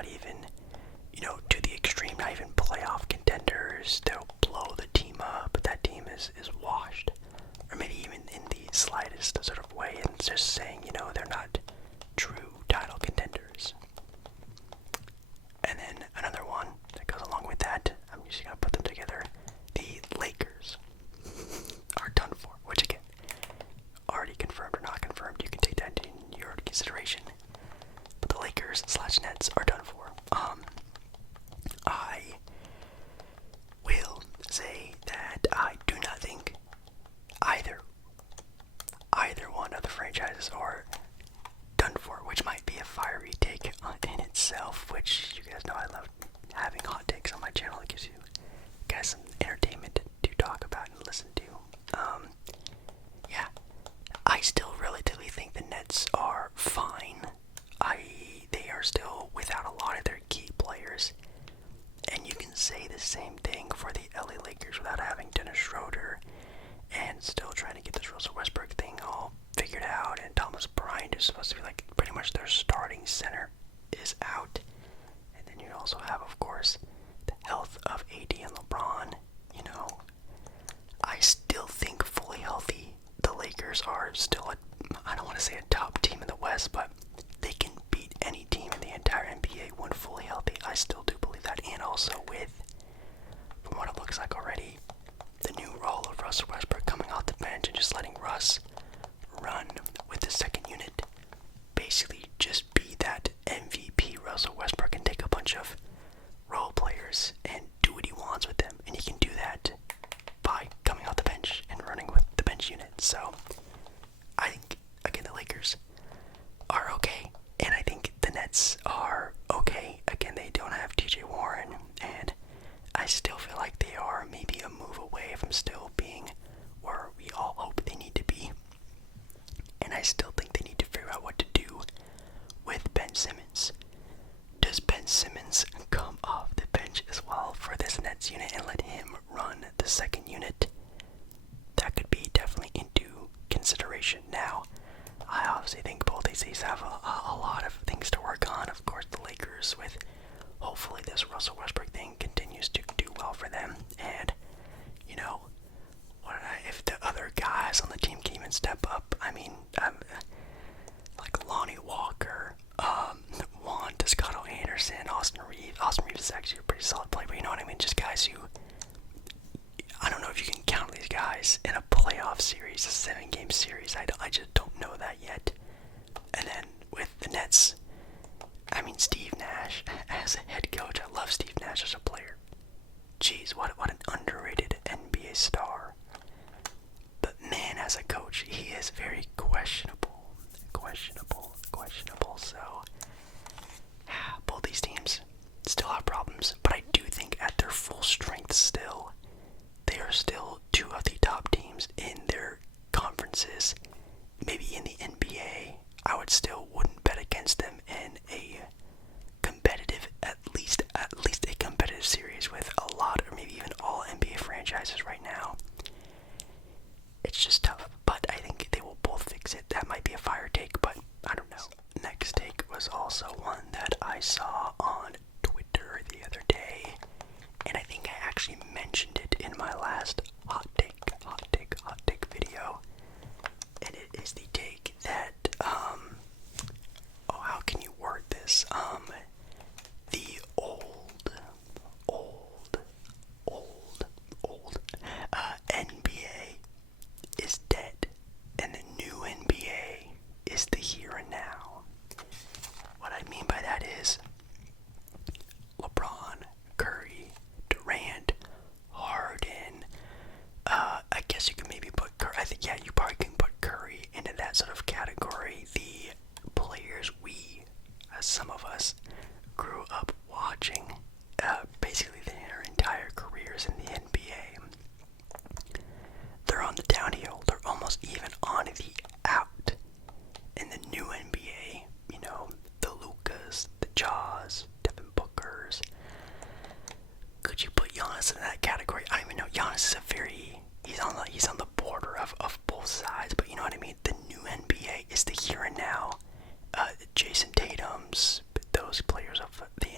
not even, to the extreme, not even playoff contenders. They'll blow the team up, but that team is washed. Or maybe even in the slightest sort of way, and just saying, they're not true title contenders. And then another one that goes along with that, I'm just going to put them together. The Lakers are done for, which again, already confirmed or not confirmed, you can take that into your consideration. But the Lakers/Nets are done for. I will say that I do not think either one of the franchises are done for, which might be a fiery take in itself, which you guys know I love having hot takes on my channel. It gives you guys some entertainment to talk about and listen to. Yeah, I still relatively think the Nets are fine. They are still without a lot of their key players, and you can say the same thing for the LA Lakers without having Dennis Schroeder and still trying to get this Russell Westbrook thing all figured out, and Thomas Bryant is supposed to be like pretty much their starting center is out. And then you also have, of course, the health of AD and LeBron. I still think fully healthy, the Lakers are still I don't want to say a top team in the West, but they can beat any team in the entire NBA when fully healthy. I still do believe that, and also with, from what it looks like already, the new role of Russell Westbrook coming off the bench and just letting Russ run with the second unit. Basically just be that MVP Russell Westbrook and take a bunch of role players and do what he wants with them. And he can do that by coming off the bench and running with the bench unit. So I think, again, the Lakers are okay. And I think the Nets are okay. Again, they don't have TJ Warren, and I still feel like they are maybe a move away from still being where we all hope they need to be. And I still think they need to figure out what to do with Ben Simmons. Does Ben Simmons come off the bench as well for this Nets unit and let him run the second unit? That could be definitely into consideration. Now, I obviously think both these teams have a lot of things to work on. Of course, the Lakers, with hopefully this Russell Westbrook thing continues to do well for them. And, if the other guys on the team can even step up, I mean, like Lonnie Walker, Juan Toscano Anderson, Austin Reeves. Austin Reeves is actually a pretty solid player, but you know what I mean? Just guys who, I don't know if you can count these guys in a playoff series, a 7-game series. I just don't know that yet. And then with the Nets, I mean, Steve Nash as a head coach. I love Steve Nash as a player. Jeez, what an underrated NBA star. But man, as a coach, he is very questionable. So, both these teams still have problems, but I do think at their full strength still, they are still two of the top teams in their conferences. Maybe in the NBA, I wouldn't bet against them in a competitive, at least a competitive series with a lot, or maybe even all NBA franchises right now. It's just tough, but I think they will both fix it. That might be a fire take, but I don't know. Next take was also one that I saw on Twitter the other day, and I think I actually mentioned it in my last hot take video. And it is the take that, how can you word this? The old NBA is dead, and the new NBA is the here and now. What I mean by that is LeBron, Curry, Durant, Harden. I guess you could maybe put Curry. I think, yeah, you probably can put Curry into that sort of category. The players some of us grew up watching, basically their entire careers in the NBA. They're on the downhill. They're almost even on the out. In the new NBA, the Lukas, the Jaws, Devin Bookers. Could you put Giannis in that category? I don't even know. Giannis is he's on the border of both sides, but you know what I mean? The new NBA is the here and now. Jason Tatum's, those players of the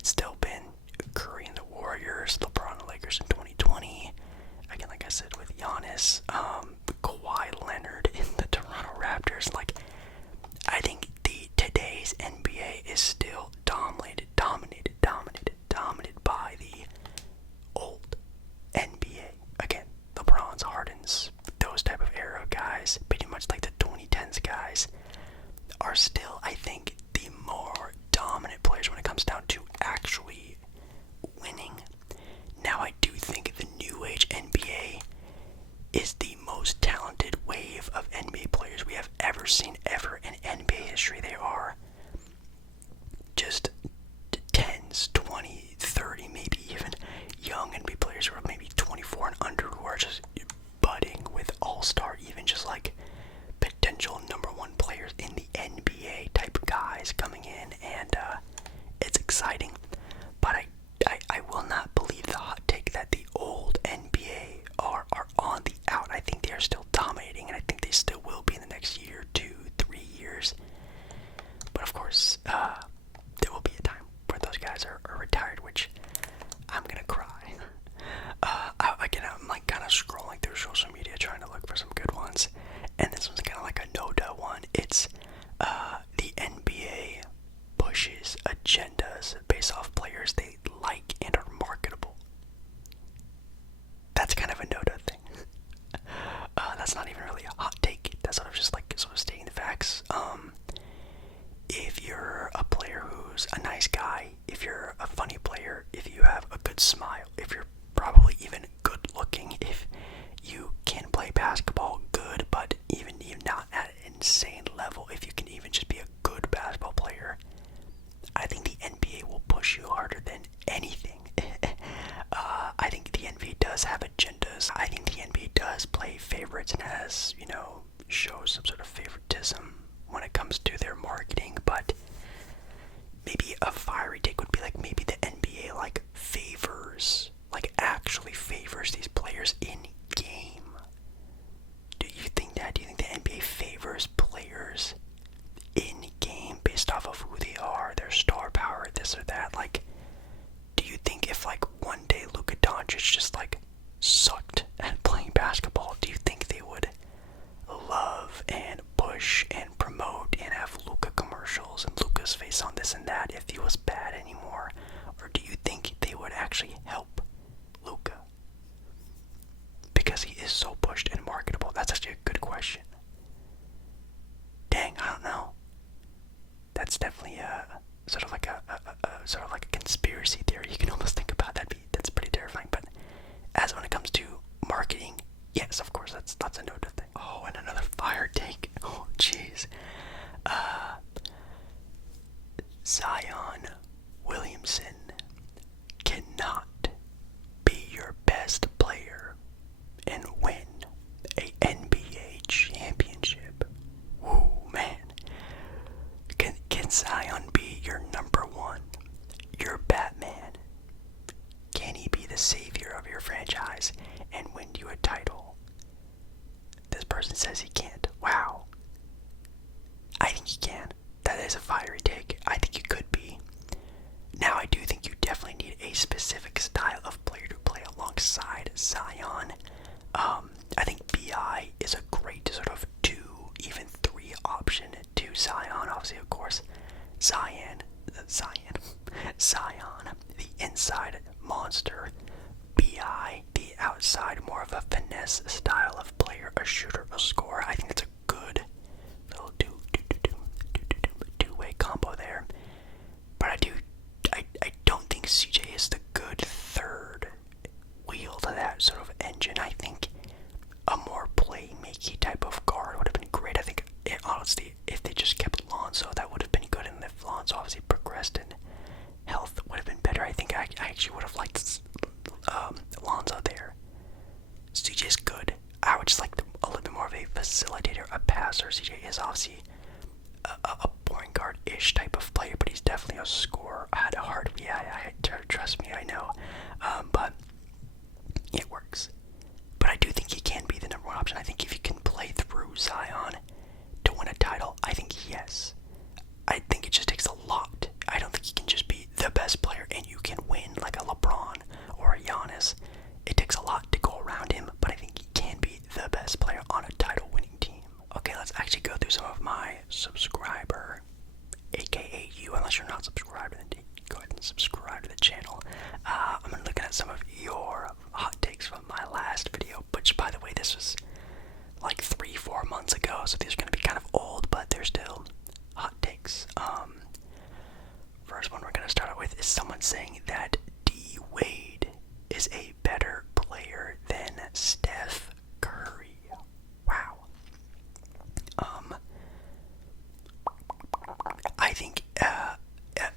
it's still been Curry and the Warriors, LeBron and the Lakers in 2020. Again, like I said, with Giannis, Kawhi Leonard in the Toronto Raptors. Like, I think today's NBA is still dominated by the old NBA. Again, LeBron's, Harden's, those type of era guys, pretty much like the 2010s guys, are still, I think, the more dominant players when it comes down to actually winning. Now, I do think the new age NBA is the most talented wave of NBA players we have ever seen ever in NBA history. They are just 10s, 20, 30, maybe even young NBA players who are maybe 24 and under, who are just budding with all-star, even just like potential number one players in the NBA type guys coming in, and it's exciting. But I will not believe the hot take that the old NBA are on the out. I think they are still dominating, and I think they still will be in the next year, 2, 3 years. But of course, there will be a time where those guys are retired, which I'm gonna cry. Again, I'm like kind of scrolling through social media trying to look for some good ones, and this one's kind of like a no-duh one. It's the NBA pushes agendas based off players they like and are marketable. That's kind of a no-duh thing. That's not even really a hot take. That's sort of just like sort of stating the facts. If you're a player who's a nice guy, if you're a funny player, if you have a good smile, if you're probably even good looking, if you can play basketball good, but even not at an insane level, if you can even just be a good basketball player, I think the NBA will push you harder than anything. I think the NBA does have agendas. I think the NBA does play favorites and has, shows some sort of favoritism when it comes to their marketing, but maybe a fiery take would be like maybe the NBA actually favors these players in game. Do you think that? Do you think the NBA favors players in game based off of who they are, their star power, this or that? Like, do you think if one day Luka Doncic just sucked at playing basketball, do you think they would love and push and promote and have Luka commercials and Luka's face on this and that if he was bad anymore? Or do you think they would actually help Luka because he is so pushed and marketable? That's actually a good question. Dang, I don't know. That's definitely sort of like a conspiracy theory. You can almost think about that. That's pretty terrifying. But as when it comes to marketing, yes, of course, that's a note of thing. Oh, and another fire take. Oh, jeez. Zion Williamson cannot be your best player and win a NBA championship. Woo, man. Can Zion be your number one, your Batman? Can he be the savior of your franchise and win you a title? This person says he can't. Wow. I think he can. That is a fiery take. I think he could be. Now, I do think you definitely need a specific style of player to play alongside Zion. I think BI is a great sort of 2, even 3 option to Zion. Obviously, of course, Zion, the inside monster. BI, the outside, more of a finesse style of player, a shooter, a scorer. I think that's a good little two-way combo there. But I don't think CJ is the good third wheel to that sort of engine. I think a more playmaking type of guard would have been great. I think, honestly, if they just kept Lonzo, that would have been good. And if Lonzo obviously progressed in health, would have been better. I think I actually would have liked Lonzo there. CJ's good. I would just like a little bit more of a facilitator, a passer. CJ is obviously a point guard-ish type of player, but he's definitely a scorer. I had a hard, trust me, I know. But it works. But I do think he can be the number one option. I think if you can play through Zion to win a title, I think yes. I think it just takes a lot. I don't think he can just be the best player unless you're not subscribed, then go ahead and subscribe to the channel. I'm gonna look at some of your hot takes from my last video, which, by the way, this was like 3-4 months ago, so these are gonna be kind of old, but they're still hot takes. First one we're gonna start out with is someone saying that D Wade is a better player than Steph Curry. Wow. I think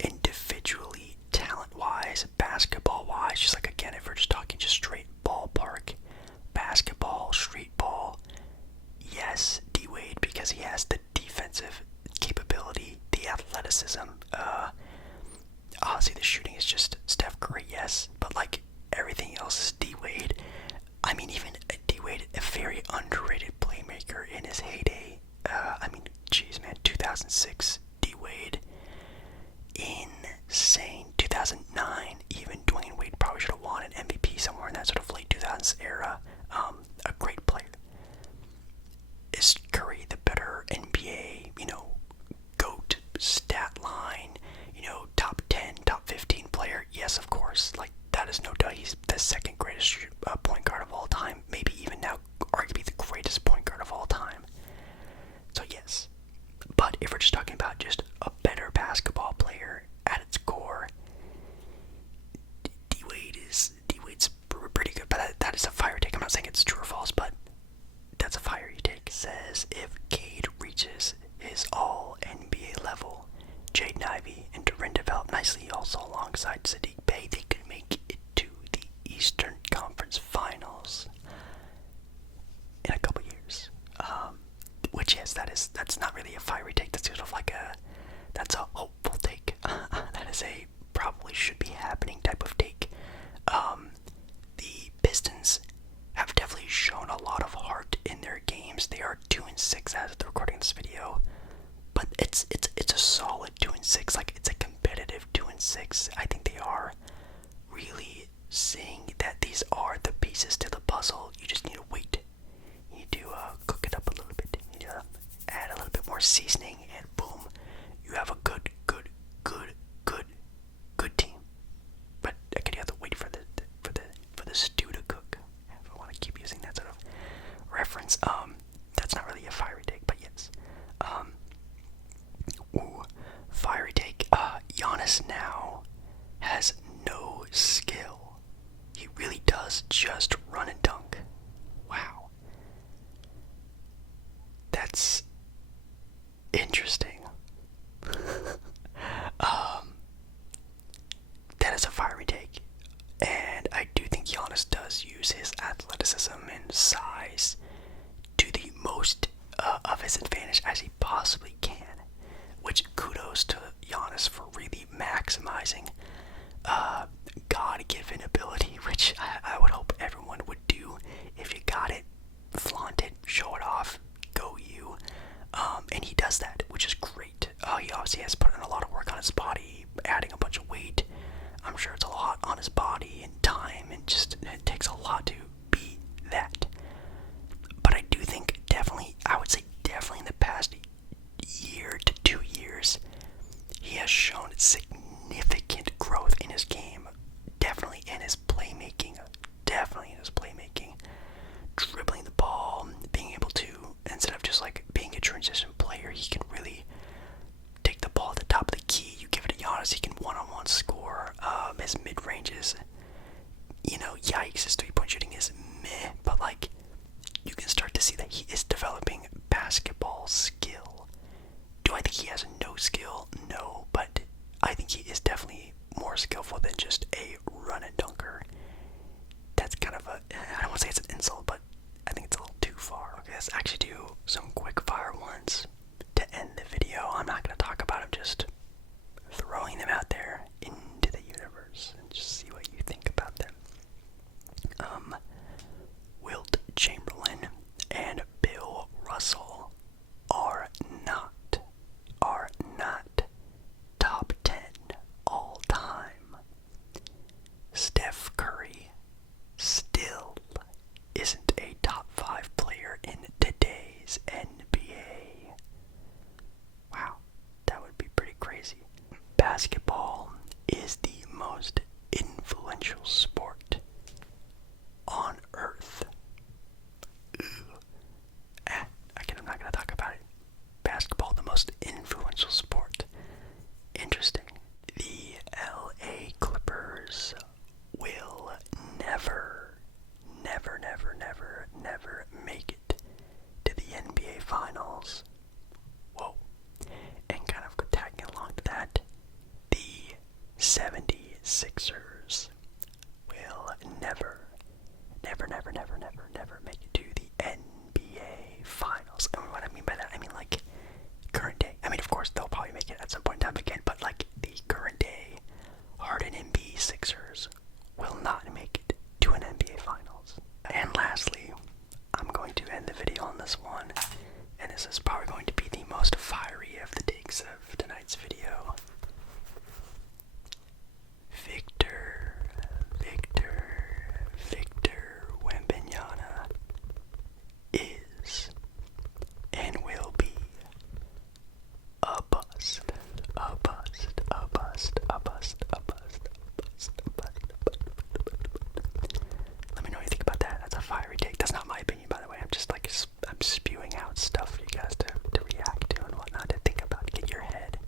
individually, talent-wise, basketball-wise, just like, again, if we're just talking just straight ballpark, basketball, street ball, yes, D Wade, because he has the defensive capability, the athleticism. Obviously the shooting is just Steph Curry, yes, but like everything else is D Wade. I mean, even D Wade, a very underrated playmaker in his heyday. I mean, geez, man, 2006 D Wade, insane. 2009, even Dwayne Wade probably should have won an MVP somewhere in that sort of late 2000s era. A great player. Is Curry the better NBA, GOAT stat line, top 10, top 15 player? Yes, of course. Like, that is no doubt. He's the second greatest point guard of all time. Maybe even now, arguably the greatest point guard of all time. So yes. But if we're just talking about just a better basketball player at its core, D-Wade's pretty good. But that is a fire take. I'm not saying it's true or false, but that's a fiery take. Says if Cade reaches his all NBA level, Jaden Ivey and Duren develop nicely also alongside Sadiq Bey, they could make it to the Eastern Conference Finals in a couple years. Which, yes, that's not really a fiery take. That's sort of like that's a hopeful take. That is a probably should be happening type of take. The Pistons have definitely shown a lot of heart in their games. They are 2-6 as of the recording of this video, but it's a solid 2-6. Like, it's a competitive 2-6. I think they are really seeing that these are the pieces to the puzzle. You just need to wait. You need to cook it up a little bit. You need to add a little bit more seasoning, and boom, you have a good team. But again, you have to wait for the stew to cook. If I want to keep using that sort of reference, that's not really a fiery take, but yes. Fiery take. Giannis now has no skill. He really does just run and dunk. Wow. That's interesting. That is a fiery take. And I do think Giannis does use his athleticism and size to the most of his advantage as he possibly can. Which, kudos to Giannis for really maximizing God-given ability, which I would hope everyone would do. If you got it, flaunt it, show it off, go you. And he does that, which is great. He obviously has put in a lot of work on his body, adding a bunch of weight. I'm sure it's a lot on his body and time, and just it takes a lot to be that. But I do think I would say definitely in the past year to 2 years, he has shown significant growth in his game. Definitely in his playmaking. Dribbling the ball, being able to, instead of just like being a transition player, he can really take the ball at the top of the key. You give it to Giannis, he can one-on-one score. His mid-ranges, yikes, his three-point shooting is meh, but like, you can start to see that he is developing basketball skill. Do I think he has no skill? No, but I think he is definitely more skillful than just a run and dunker. That's kind of I don't want to say it's an insult, but I think it's a little too far. Okay, let's actually do some quick fire ones to end the video. I'm not going to talk about them, just throwing them out there into the universe and just see what you think about them. Wilt Chamberlain and Bill Russell are not basketball is the most influential sport on earth. Again, I'm not going to talk about it. Basketball, the most influential sport. Interesting. The LA Clippers will never make it to the NBA Finals. Whoa. And kind of tagging along to that, the 76ers will never make it to the NBA Finals. And what I mean by that, I mean like current day. I mean, of course, they'll probably make it at some point in time again, but like the current day Harden and Sixers will not make it to an NBA Finals. And lastly, I'm going to end the video on this one, and this is probably going to be the most fiery of the takes of tonight's video. Victor Wembanyama is and will be a bust. Let me know what you think about that. That's a fiery take. That's not my opinion, by the way. I'm just like, I'm spewing out stuff for you guys to react to and whatnot, to think about, to get your head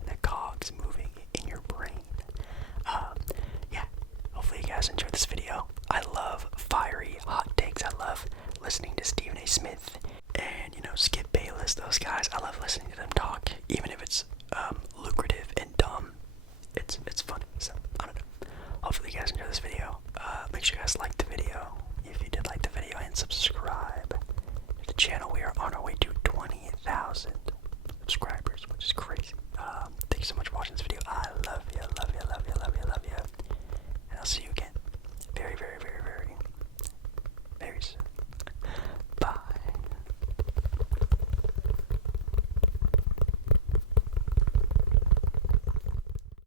and the cogs moving in your brain. Yeah, hopefully you guys enjoyed this video. I love fiery hot takes. I love listening to Stephen A. Smith and, Skip Bayless, those guys. I love listening to them talk, even if it's lucrative and dumb. It's funny. So I don't know. Hopefully you guys enjoyed this video. Make sure you guys like the video if you did like the video, and subscribe to the channel. We are on our way to 20,000 subscribers, which is crazy. Thank you so much for watching this video.